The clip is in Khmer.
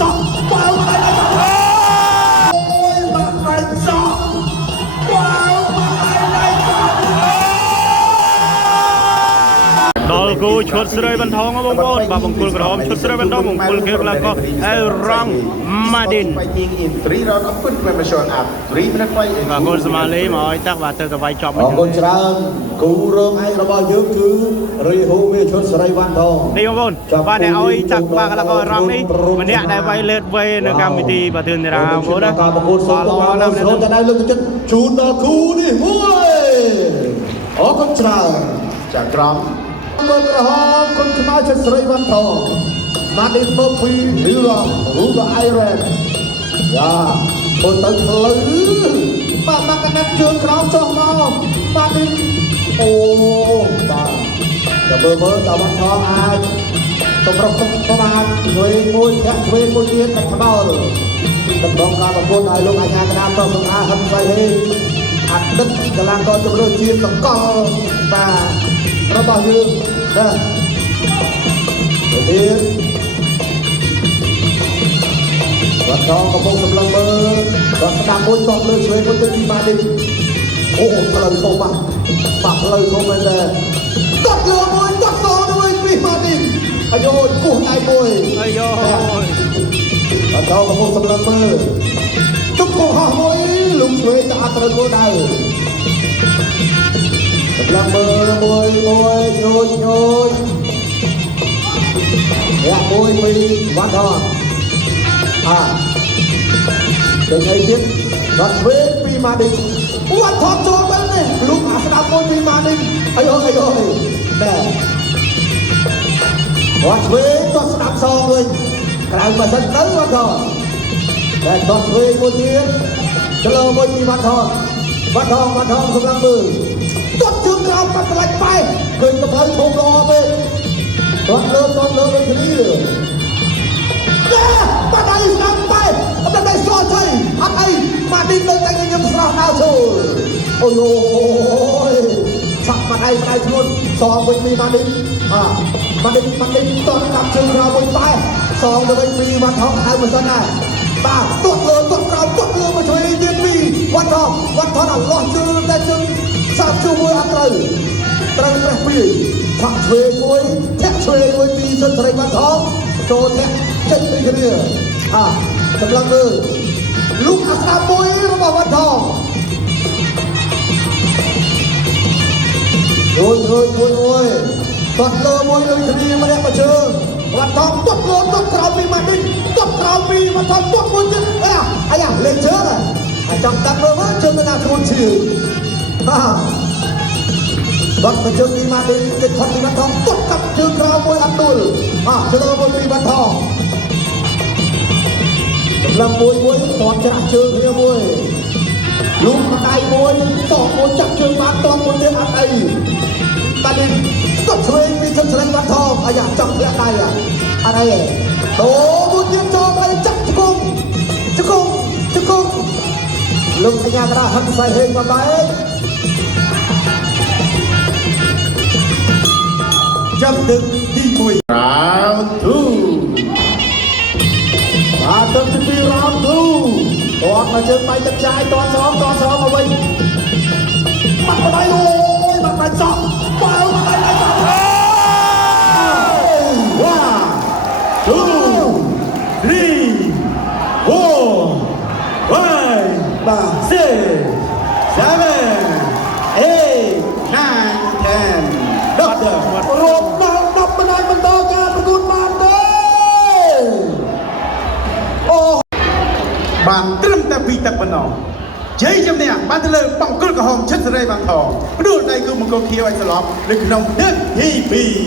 สองว้าวมาได้โอ้ยมาได้สองว้าวมาได้สองដល់គូឈុតស្រីបន្ថងបងប្អូនបាទបង្គោលក្រហមឈុតស្រីបន្ថងបង្គោលគេឡើងក៏អេរ៉ង់ម៉ាឌីន fighting in 3 round of good preparation at 3 minute fight បាទកូនស្មាលីមកឲ្យតាក់បាទទៅវាយចប់ អរគុណច្រើនគូរងឯករបស់យើងគឺរីហូមេឈុតសេរីវ៉ាន់ថង នេះបងប្អូនបាទអ្នកឲ្យតាក់បាទឡើងក៏រ៉ង់នេះម្នាក់ដែលវាយលេតវេនៅកម្មវិធីបាទទឿនតារាបងប្អូនណា ការប្រកួតសូមដល់ដល់ស្រូតតែលើកទឹកចិត្តជូនដល់គូនេះមួយអរគុណច្រើន ចាក្រម គុណក្រហមគុណខ្មៅឈុតសេរីវ៉ាន់ថងម៉ាឌីនបូពីរីរ៉ង់រូបអៃរ៉ែនយ៉ាបុនទៅផ្លូវបាទមកកណាត់ជើងក្រោមចុះមកម៉ាឌីនអូបាទទៅមើលតវ៉ាន់ថងអាចសម្រាប់ទៅបានឆ្វេងមួយធាក់ឆ្វេងមួយទៀតតែក្បោលតម្រង់ការប្រកួតឲ្យលោកអាជ្ញាកណ្ដាលតសម្អាហិនសៃហេអតីតកីឡាករជម្រើសជាតិសកលបាទរបស់យើងណាទៅទៀតគាត់ចង់កំពុងសម្លឹងមើលគាត់ស្ដាប់មួយតោះលើឆ្វេងមួយទៅពីម៉ាឌីនអូផ្លូវធំបាទផ្លូវធំមែនទេតត់លើមួយតត់សងមួយពីម៉ាឌីនអាយគោះដៃមួយ អាយ បាទចង់កំពុងសម្លឹងមើលទុកគោះហោះមួយលំឆ្វេងទៅអត់ត្រូវគោលដៅសម្លឹងមើលមួយញូចអ្នកមួយពីវ៉ាន់ថងទៅថ្ងៃទៀតគាត់ឆ្វេងពីម៉ាឌីនវ៉ាន់ថងចូលទៅនេះលោកអាស្ដាប់មួយពីម៉ាឌីនអាយណែគាត់ឆ្វេងគាត់ស្ដាប់សងវិញក្រៅបើសិនទៅវ៉ាន់ថងតែគាត់ឆ្វេងមួយទៀតឆ្លើមួយពីវ៉ាន់ថងសម្រាប់មើលគាត់ជើងក្រោមបាត់ផ្លាច់បែកឃើញទៅធំល្អពេកគាត់លើដូចគ្នាបាត់ដៃស្ដាំបែកអត់ដៃសោះទេអត់អីម៉ាឌីននៅតែខ្ញុំស្រស់ដល់ចូលអូយសាក់បាត់ដៃធ្ងន់សងវិញពីម៉ាឌីនម៉ាឌីនតោះកាប់ជើងក្រោមមួយបែកសងទៅវិញពីវ៉ាន់ថងហៅមិនសិនដែរបាទទត់លើទត់ក្រោមទត់លើមកជួយទៀតពីវ៉ាន់ថងអត់លាស់ជើងតែជើងសាប់ជួមួយអត់ត្រូវប្រេះពីថាក់ឆ្វេងមួយធាក់ឆ្វេងមួយពីសុនស្រីវ៉ាន់ថងចូលធាក់ចេញពីគ្នាសម្រាប់មើលលោកអាស្ដាប់មួយរបស់វ៉ាន់ថងរួយតត់លើមួយដូចគ្នាម្នាក់មកជើងវ៉ាន់ថងតត់លើតត់ក្រោមពីម៉ាឌីនតត់ក្រោមពីវ៉ាន់ថងតត់មួយទៀតអាយ៉ាលេងជើងចាំតាំងមើលជើងណាធ្ងន់ឈឺបាត់ជើងពីម៉ាឌីនទៅផុតពីវ៉ាន់ថងតត់កាប់ជើងក្រោមមួយអត់ដួលឆ្លើមួយពីវ៉ាន់ថងសម្រាប់មួយតន់ច្រាស់ជើងគ្នាមួយលូកដៃមួយតោះមួយចាប់ជើងបានតន់មួយទៀតអត់អីម៉ាឌីនតត់ឆ្វេងពីជើងស្រីវ៉ាន់ថងអាយ៉ាចាប់ធ្លាក់ដៃអត់អីអូមួយទៀតចូលទៅចាប់ជង្គង់លោកអាជ្ញាកណ្ដាលហិនសៃហេងមកបែកចាប់ទឹកទី1 round 2 បាទទឹកទី2 round 2តោះមកជើងបែកទឹកចាយតសងមកវិញបាត់បដៃអូយបាត់បាច់សក់បើបាត់បាច់សក់1 2 3 4 5 6 7 8 9 10រំដល់10បណ្ដាញបន្តការប្រកួតបានទេអូបានត្រឹមតែ2ទឹកប៉ុណ្ណោះជ័យជំនះបានទៅលើបង្គោលក្រហមឈិតសេរីវ៉ាន់ថងផ្ដួលដៃគឺបង្គោលខៀវឲ្យស្លាប់នៅក្នុងទឹកទី2